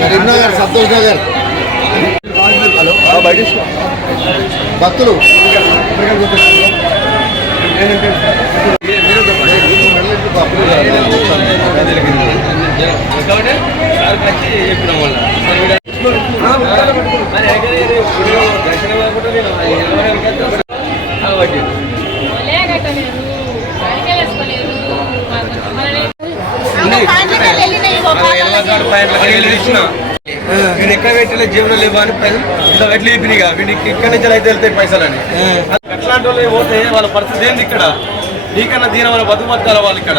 కరీంనగర్ సంతోష్ నగర్. భక్తులు. వీడు ఎక్కడ పెట్టలే జీవనం లేవు అని ఇట్లా వెట్లు ఇప్పినాయిగా వీడికి ఇక్కడ నుంచి అయితే వెళ్తాయి పైసలు అని అట్లాంటి వాళ్ళు పోతే వాళ్ళ పరిస్థితి ఏంది ఇక్కడ? నీకన్నా దీని వాళ్ళ బతుకు బతకాల వాళ్ళు ఇక్కడ?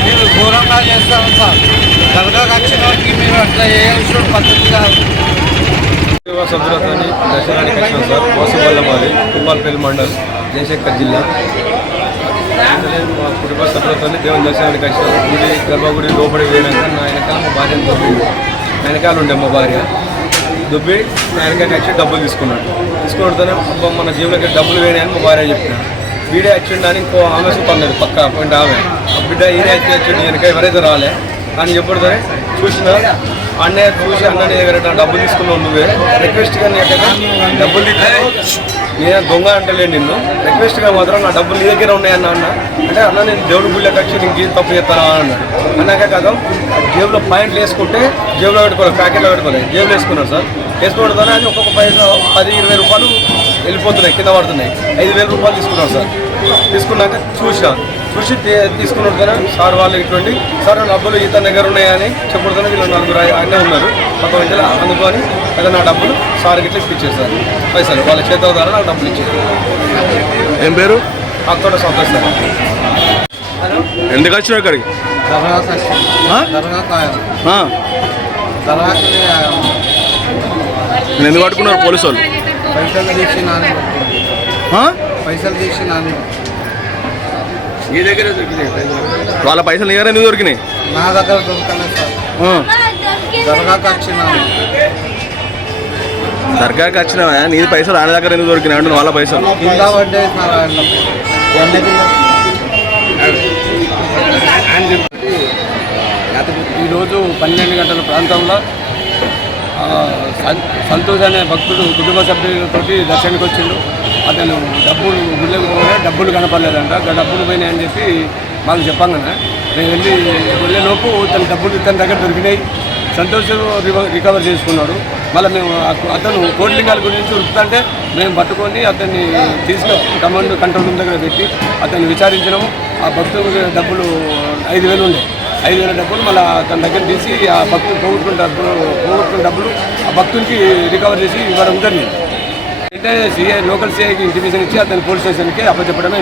మీరు ఘోరంగా చేస్తారు సార్ దర్గాకి వచ్చిన మీరు అట్లా ఏ విషయం పద్ధతి కాదు. సభ్యులతోని దర్శనానికి వచ్చినాం సార్ కోసపల్ల మాది తుమ్మాలపల్లి మండల్ జయశంకర్ జిల్లా. మా కుటుంబ సభ్యులతో దేవుని దర్శనానికి వచ్చినాం గుడి గర్భగుడి లోపలి వేయడానికి నా వెనకాల మా భార్యను దొబ్బి వెనకాల ఉండే మా భార్య దుబ్బి నా వెనకాల వచ్చి డబ్బులు తీసుకున్నాడు. తీసుకున్నతోనే మన జీవులకి డబ్బులు వేయని మా భార్య చెప్పిన వీడే వచ్చిండని ఇంకో ఆమె సుతన్నది పక్క పోయింది ఆమె. ఆ బిడ్డ ఈయన వచ్చి వెనక ఎవరైతే రాలే అని చెప్పడుతోనే చూసిన అన్నయ్య చూసి అన్నయ్య దగ్గర డబ్బులు తీసుకున్నావు నువ్వే? రిక్వెస్ట్గా నీ డబ్బులు తీసుకున్నావు నేను దొంగ అంటలేను నిన్ను. రిక్వెస్ట్గా మాత్రం నా డబ్బులు నీ దగ్గర ఉన్నాయన్న అన్న. అంటే అన్న నేను దేవుడి గుళ్ళకి వచ్చి నీకు ఏం తప్పు చేస్తానా అన్నాడు అన్నాక కదా జేబులో పాయింట్లు వేసుకుంటే జేబులో పెట్టుకోలేదు ప్యాకెట్లో పెట్టుకోలేదు జేబులో వేసుకున్నాను సార్. వేసుకోవడం అది ఒక్కొక్క పైసా పది ఇరవై రూపాయలు వెళ్ళిపోతున్నాయి కింద పడుతున్నాయి. ఐదు వేల రూపాయలు తీసుకున్నాడు సార్. తీసుకున్నాక చూసా చూసి తీ- తీసుకున్నాడు కదా సార్ వాళ్ళు ఇటువంటి సార్ డబ్బులు ఇతని దగ్గర ఉన్నాయని చెప్పుడుతోనే వీళ్ళు నలుగురు అన్నీ ఉన్నారు. ఒక మధ్యలో అందుకొని అదే నా డబ్బులు సార్కి ఇట్లా ఇప్పించేసారు పైసలు వాళ్ళ చేతుల ద్వారా నాకు డబ్బులు ఇచ్చేసారు ఏం పేరు? అక్కడ సంతోషం ఎందుకు ఇక్కడికి? దర్గాకి వచ్చిన ఆయన. నేను ఎందుకు పట్టుకున్నారు పోలీసు వాళ్ళు? పైసలు తీసి నాని పైసలు తీసి నాని మీ దగ్గర దొరికినాయి. వాళ్ళ పైసలు దగ్గర ఎందుకు దొరికినాయి? నా దగ్గర దొరకలేదు సార్. దర్గాకి వచ్చిన. దర్గాకి వచ్చినావా? నీ పైసలు ఆయన దగ్గర ఎందుకు దొరికినాయి? అంటే వాళ్ళ పైసలు. ఈరోజు పన్నెండు గంటల ప్రాంతంలో సంతోష్ అనే భక్తుడు కుటుంబ సభ్యులతో దర్శనానికి వచ్చిండు. అతను డబ్బులు గుళ్ళకి పోగా డబ్బులు కనపడలేదంట. డబ్బులు పోయినాయని చెప్పి మాకు చెప్పంగానే నేను వెళ్ళి వెళ్ళేలోపు తన డబ్బులు తన దగ్గర దొరికినాయి. సంతోష్ రికవర్ చేసుకున్నాడు. మళ్ళీ మేము అతను కోట్లింగాల గురించి ఉరుకుతుంటే మేము పట్టుకొని అతన్ని తీసుకు కమాండ్ కంట్రోల్ రూమ్ దగ్గర పెట్టి అతన్ని విచారించినాము. ఆ భక్తుడు డబ్బులు ఐదు వేలు ఉండే. ఐదు వేల డబ్బులు మళ్ళీ తన దగ్గర తీసి ఆ భక్తులు పోగొట్టుకున్న డబ్బులు పోగొట్టుకున్న డబ్బులు ఆ భక్తునికి రికవర్ చేసి ఇవ్వడం జరిగింది. అంటే సిఐ లోకల్ సిఐకి ఇంటిమేషన్ ఇచ్చి అతని పోలీస్ స్టేషన్కి అప్పచెప్పడమే